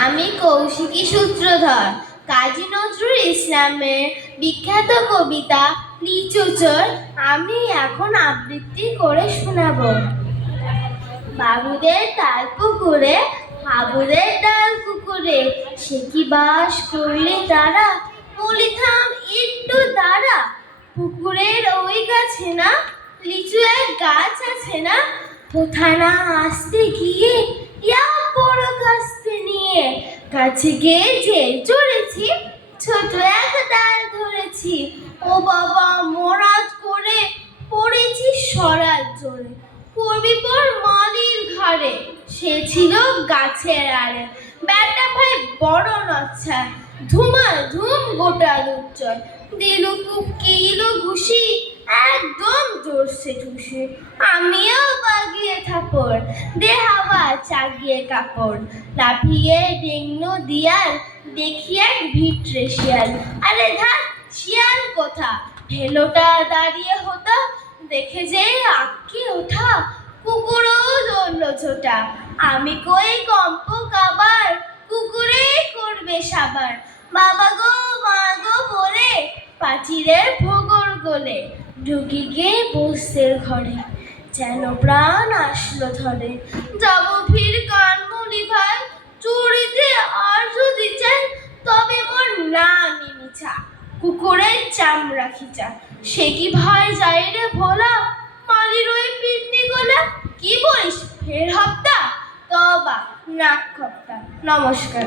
আমি কৌশিকী সূত্রধর। কাজী নজরুল ইসলামের বিখ্যাত কবিতা লিচু চোর আমি এখন আবৃত্তি করে শোনাবো। বাবুদের তাল পুকুরে, হাবুদের ডাল কুকুরে, সে কি বাস করলে তারা, বলি থাম একটু দাঁড়া। পুকুরের ওই গাছে না লিচু এক গাছ আছে না, কোথায় না আসতে গিয়ে ইয়া বড় কাস্তে নিয়ে, কাছে গিয়ে যে চড়েছি, ছোট এক ডাল ধরেছি। ও বাবা মরাদ করে পড়েছি সরাত জোরে, পড়বি পর মালির ঘরে, সে ছিল গাছের আড়ে। ব্যাটা ভাই বড় নচ্ছা, ধুমাল ধুম গোটা দুচ্চর, দিল কুকিলো ঘুষি, একদম জোরসে ঠুসি। আমিও বাগিয়ে থাপড়, দে হাওয়া চাগিয়ে কাপড়, লাফিয়ে ডেংনো দিয়াল, দেখি এক ভিটরে শিয়াল। আরে ধার শিয়াল কোথা, ভেলোটা দাঁড়িয়ে হতা, দেখে যে আঁকি ওঠা, কুকুরও ধরল ছোটা। আমি কই কম্প কাবার, কুকুরে করবে সাবার। বাবা গো মা গো বলে পাচিরের ভোগর গোলে, ঢুকি গিয়ে বসতের ঘরে, যেন প্রাণ আসলো ধরে। যাব ফির কানমুলি ভাই, চুরিতে আর যদি চাই, তবে মোর নামই মিছা, কুকুরের চামড়া খিচা। সে কি ভাই যাই রে ভোলা, মালির ওই পিন্নি গোলা, কি বলিস ফের হপ্তা, তবা নাক খপ্তা। নমস্কার।